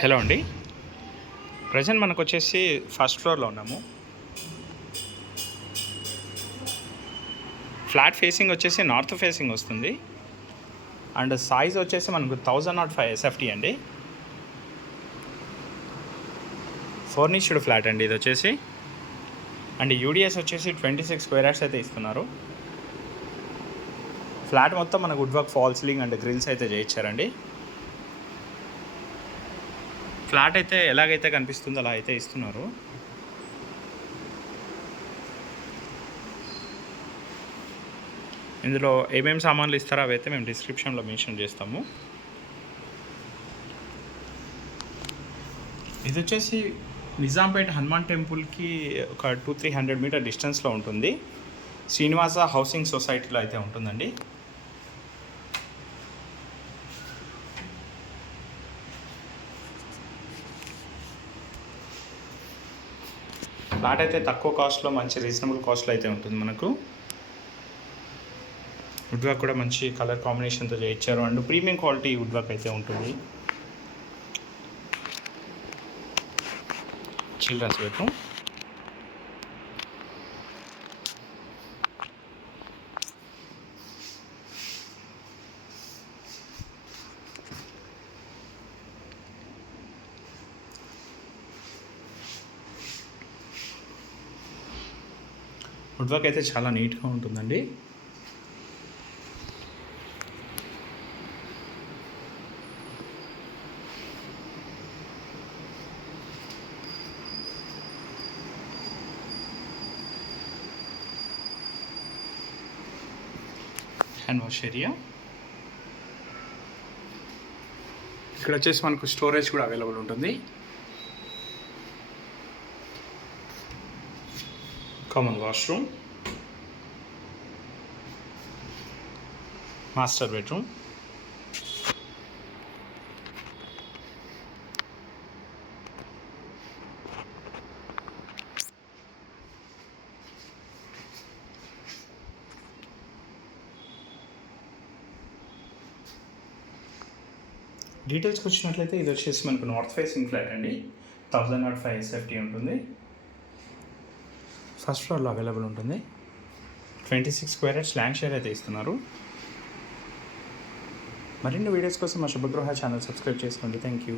హలో అండి. ప్రజెంట్ మనకు వచ్చేసి ఫస్ట్ ఫ్లోర్లో ఉన్నాము. ఫ్లాట్ ఫేసింగ్ వచ్చేసి నార్త్ ఫేసింగ్ వస్తుంది. అండ్ సైజ్ వచ్చేసి మనకు 1005 SFT అండి. ఫర్నిష్డ్ ఫ్లాట్ అండి ఇది వచ్చేసి. అండ్ యూడిఎస్ వచ్చేసి 26 స్క్వేర్ యార్డ్స్ అయితే ఇస్తున్నారు. ఫ్లాట్ మొత్తం మనకు wood work, fall ceiling and grills అయితే చేయించారండి. ఫ్లాట్ అయితే ఎలాగైతే కనిపిస్తుందో అలా అయితే ఇస్తున్నారు. ఇందులో ఏమేమి సామాన్లు ఇస్తారో అవైతే మేము డిస్క్రిప్షన్లో మెన్షన్ చేస్తాము. ఇది వచ్చేసి నిజాంపేట్ హనుమాన్ టెంపుల్కి ఒక 200-300 మీటర్ డిస్టెన్స్లో ఉంటుంది. శ్రీనివాస హౌసింగ్ సొసైటీలో అయితే ఉంటుందండి. ఫ్లాట్ అయితే తక్కువ కాస్ట్లో మంచి రీజనబుల్ కాస్ట్లో అయితే ఉంటుంది మనకు. వుడ్ వర్క్ కూడా మంచి కలర్ కాంబినేషన్తో చేయించారు and premium quality wood work అయితే ఉంటుంది. చిల్డ్రన్స్ బెడ్రూమ్, వుడ్ వర్క్ అయితే చాలా నీట్గా ఉంటుందండి. Hand wash area. ఇక్కడ వచ్చేసి మనకు స్టోరేజ్ కూడా అవైలబుల్ ఉంటుంది. కామన్ వాష్రూమ్, మాస్టర్ బెడ్రూమ్, డీటెయిల్స్కి వచ్చినట్లయితే ఇది వచ్చేసి మనకు నార్త్ ఫేసింగ్ ఫ్లాట్ అండి. 1005 SFT ఉంటుంది. ఫస్ట్ ఫ్లోర్లో అవైలబుల్ ఉంటుంది. 26 స్క్వేర్ యార్డ్స్ ల్యాండ్ షేర్ అయితే ఇస్తున్నారు. మరిన్ని వీడియోస్ కోసం మా శుభగృహ ఛానల్ సబ్స్క్రైబ్ చేసుకోండి. Thank you.